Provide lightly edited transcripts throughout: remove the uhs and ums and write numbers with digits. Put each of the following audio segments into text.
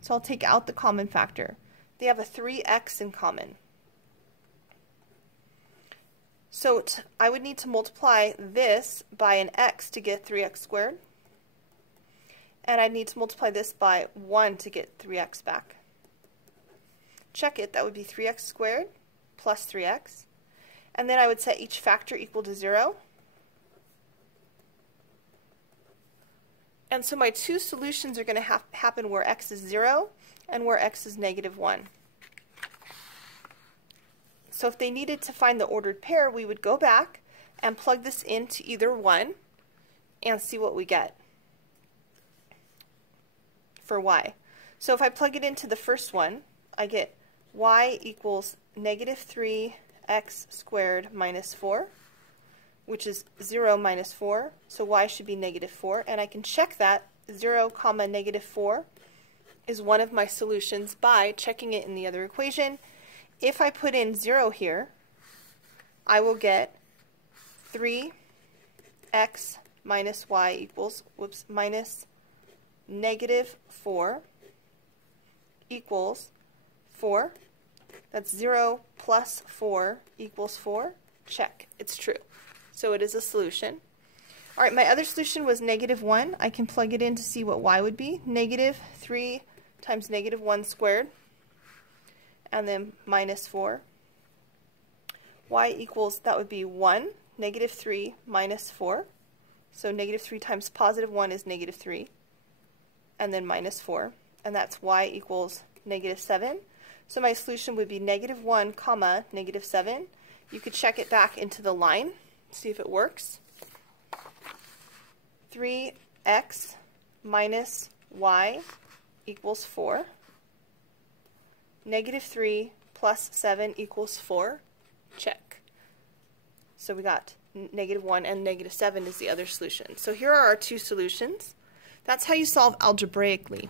so I'll take out the common factor. They have a 3x in common. So I would need to multiply this by an x to get 3x squared. And I'd need to multiply this by 1 to get 3x back. Check it, that would be 3x squared plus 3x. And then I would set each factor equal to 0. And so my two solutions are going to happen where x is 0 and where x is -1. So if they needed to find the ordered pair, we would go back and plug this into either one and see what we get for y. So if I plug it into the first one, I get y equals -3x squared minus 4, which is 0 minus 4, so y should be -4, and I can check that 0, -4 is one of my solutions by checking it in the other equation. If I put in 0 here, I will get 3x minus y equals, minus -4 equals 4. That's 0 plus 4 equals 4. Check. It's true. So it is a solution. All right, my other solution was -1. I can plug it in to see what y would be. -3 times -1 squared, and then minus 4. Y equals, that would be 1, -3 minus 4. So -3 times +1 is -3, and then minus 4. And that's y equals -7. So my solution would be -1, -7. You could check it back into the line, see if it works. 3x minus y equals 4. -3 plus 7 equals 4. Check. So we got -1 and -7 is the other solution. So here are our two solutions. That's how you solve algebraically.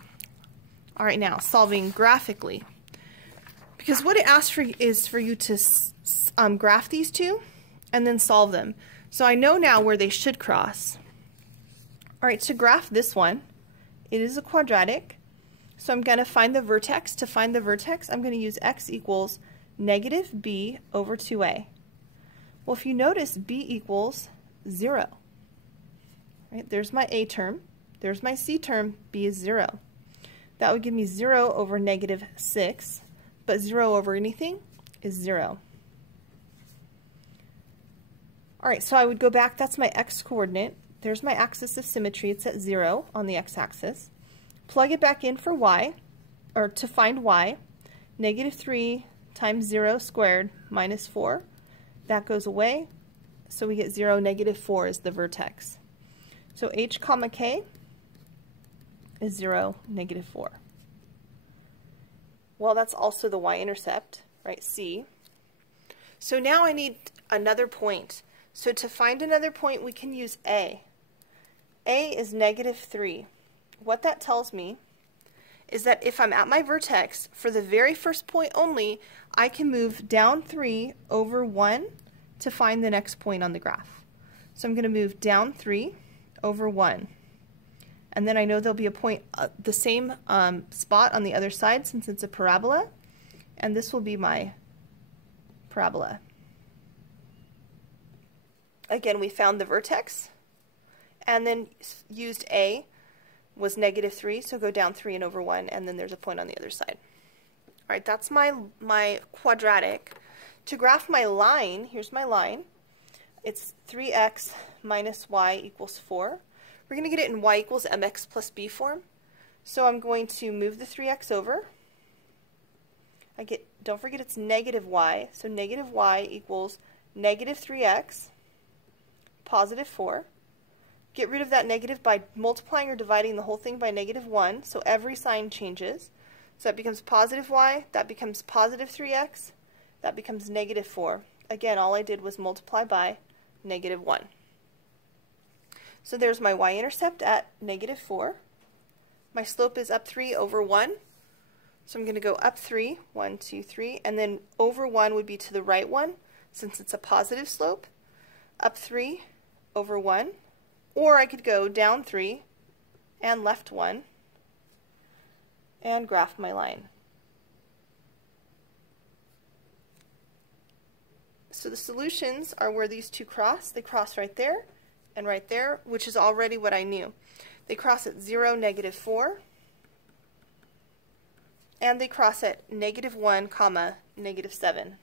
All right, now solving graphically. Because what it asks for is for you to graph these two and then solve them. So I know now where they should cross. All right, to graph this one, it is a quadratic. So I'm going to find the vertex. To find the vertex, I'm going to use x equals -b over 2a. Well, if you notice, b equals 0. Right, there's my a term. There's my c term. B is 0. That would give me 0 over -6, but 0 over anything is 0. All right, so I would go back. That's my x coordinate. There's my axis of symmetry. It's at 0 on the x-axis. Plug it back in for y, or to find y. -3 times 0 squared minus 4. That goes away, so we get 0, -4 is the vertex. So h comma k is 0, -4. Well, that's also the y-intercept, right, c. So now I need another point. So to find another point, we can use a. A is -3. What that tells me is that if I'm at my vertex, for the very first point only, I can move down 3 over 1 to find the next point on the graph. So I'm going to move down 3 over 1. And then I know there'll be a point, the same spot on the other side since it's a parabola. And this will be my parabola. Again, we found the vertex and then used a. Was -3, so go down 3 and over 1, and then there's a point on the other side. All right, that's my quadratic. To graph my line, here's my line. It's 3x minus y equals 4. We're going to get it in y equals mx plus b form. So I'm going to move the 3x over. Don't forget it's -y, so -y equals -3x, +4. Get rid of that negative by multiplying or dividing the whole thing by -1, so every sign changes. So that becomes +y, that becomes +3x, that becomes -4. Again, all I did was multiply by -1. So there's my y-intercept at -4. My slope is up 3 over 1. So I'm going to go up 3, 1, 2, 3, and then over 1 would be to the right one, since it's a positive slope. Up 3 over 1. Or I could go down 3 and left 1. and graph my line. So the solutions are where these two cross. They cross right there and right there, which is already what I knew. They cross at 0, -4, and they cross at -1, -7.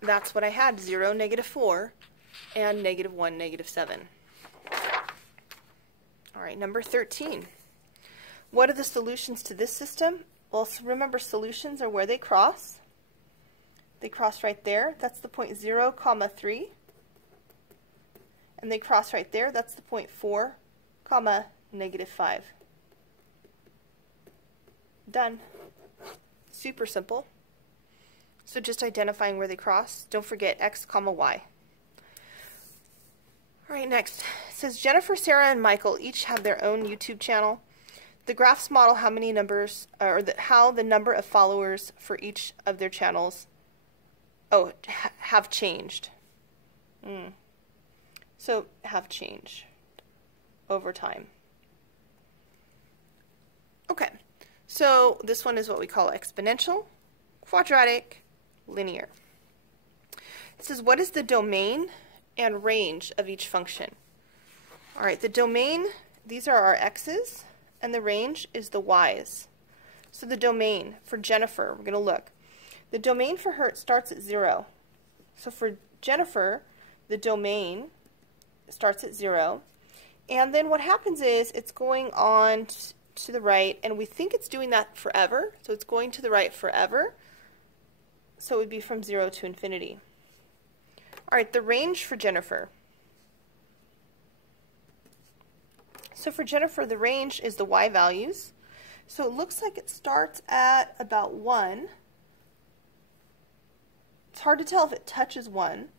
That's what I had, 0, -4, and -1, -7. All right, number 13. What are the solutions to this system? Well, so remember, solutions are where they cross. They cross right there. That's the point 0, 3. And they cross right there. That's the point 4, -5. Done. Super simple. So just identifying where they cross. Don't forget x, y. All right, next. It says Jennifer, Sarah, and Michael each have their own YouTube channel. The graphs model how many numbers, or how the number of followers for each of their channels have changed. So have changed over time. Okay, so this one is what we call exponential, quadratic, linear. It says what is the domain and range of each function? All right, the domain, these are our x's, and the range is the y's. So the domain for Jennifer, we're going to look. The domain for her, it starts at 0. So for Jennifer, the domain starts at 0. And then what happens is it's going on to the right, and we think it's doing that forever. So it's going to the right forever. So it would be from 0 to infinity. All right, the range for Jennifer. So for Jennifer, the range is the y values. So it looks like it starts at about 1. It's hard to tell if it touches 1,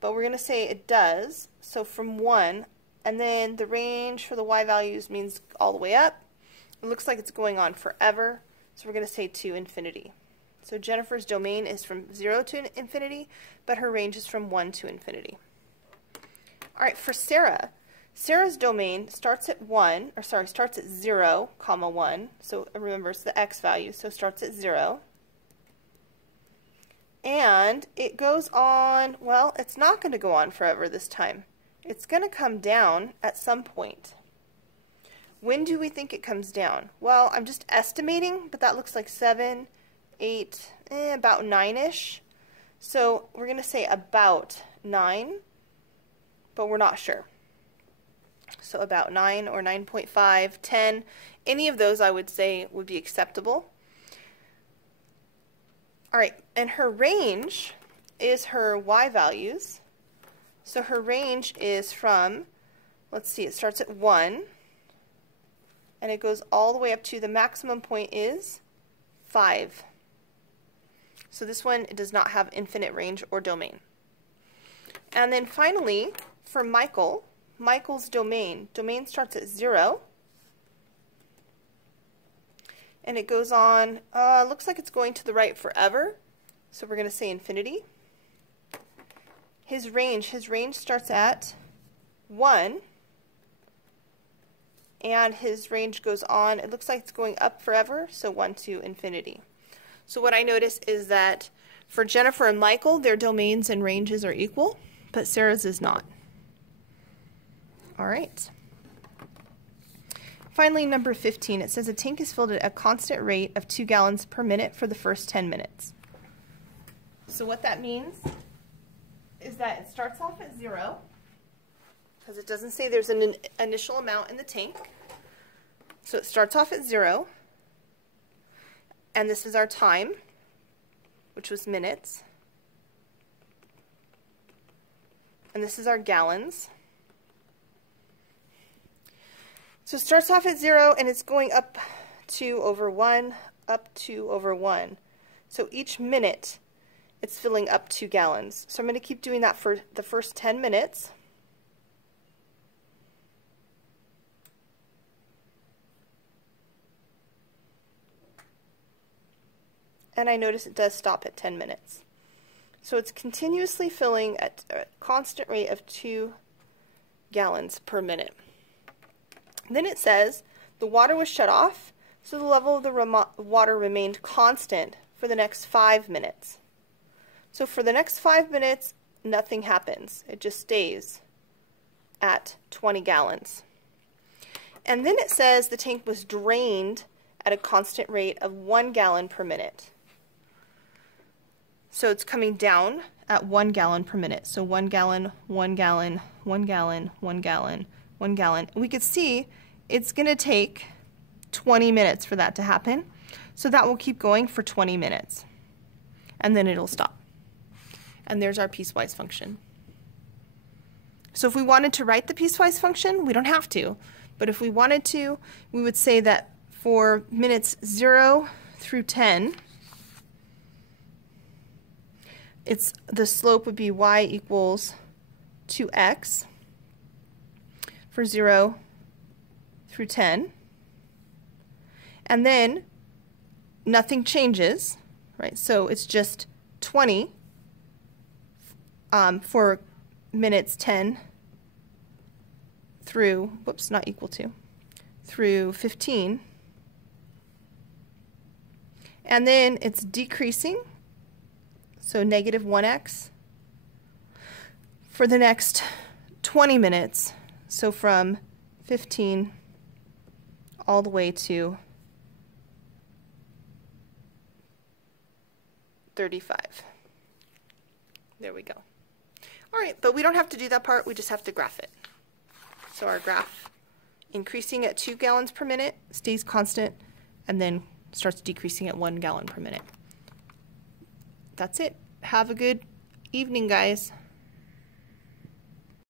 but we're going to say it does. So from 1, and then the range for the y values means all the way up. It looks like it's going on forever, so we're going to say to infinity. So Jennifer's domain is from 0 to infinity, but her range is from 1 to infinity. All right, for Sarah, Sarah's domain starts at 0, 1. So remember, it's the x value, so it starts at 0. And it goes on, well, it's not going to go on forever this time. It's going to come down at some point. When do we think it comes down? Well, I'm just estimating, but that looks like 7, 8, about 9-ish. So we're going to say about 9, but we're not sure. So about 9 or 9.5, 10, any of those I would say would be acceptable. All right, and her range is her y values. So her range is from, let's see, it starts at 1, and it goes all the way up to the maximum point is 5. So this one does not have infinite range or domain. And then finally, for Michael, Michael's domain starts at 0. And it goes on, looks like it's going to the right forever, so we're going to say infinity. His range starts at 1, and his range goes on, it looks like it's going up forever, so 1 to infinity. So what I notice is that for Jennifer and Michael, their domains and ranges are equal, but Sarah's is not. All right. Finally, number 15, it says a tank is filled at a constant rate of 2 gallons per minute for the first 10 minutes. So what that means is that it starts off at 0, because it doesn't say there's an initial amount in the tank. So it starts off at 0, and this is our time, which was minutes. And this is our gallons. So it starts off at 0, and it's going up 2 over 1, up 2 over 1. So each minute, it's filling up 2 gallons. So I'm going to keep doing that for the first 10 minutes. And I notice it does stop at 10 minutes. So it's continuously filling at a constant rate of 2 gallons per minute. Then it says The water was shut off, so the level of the water remained constant for the next 5 minutes. So for the next 5 minutes, nothing happens. It just stays at 20 gallons. And then it says the tank was drained at a constant rate of 1 gallon per minute. So it's coming down at 1 gallon per minute. So 1 gallon, 1 gallon, 1 gallon, 1 gallon, 1 gallon. We could see it's going to take 20 minutes for that to happen. So that will keep going for 20 minutes. And then it'll stop. And there's our piecewise function. So if we wanted to write the piecewise function, we don't have to. But if we wanted to, we would say that for minutes 0 through 10, the slope would be y equals 2x for 0 through 10. And then nothing changes, right? So it's just 20 for minutes 10 through, whoops, not equal to, through 15. And then it's decreasing, so negative 1x for the next 20 minutes, so from 15 all the way to 35. There we go. All right, but we don't have to do that part, we just have to graph it. So our graph, increasing at 2 gallons per minute, stays constant, and then starts decreasing at 1 gallon per minute. That's it. Have a good evening, guys.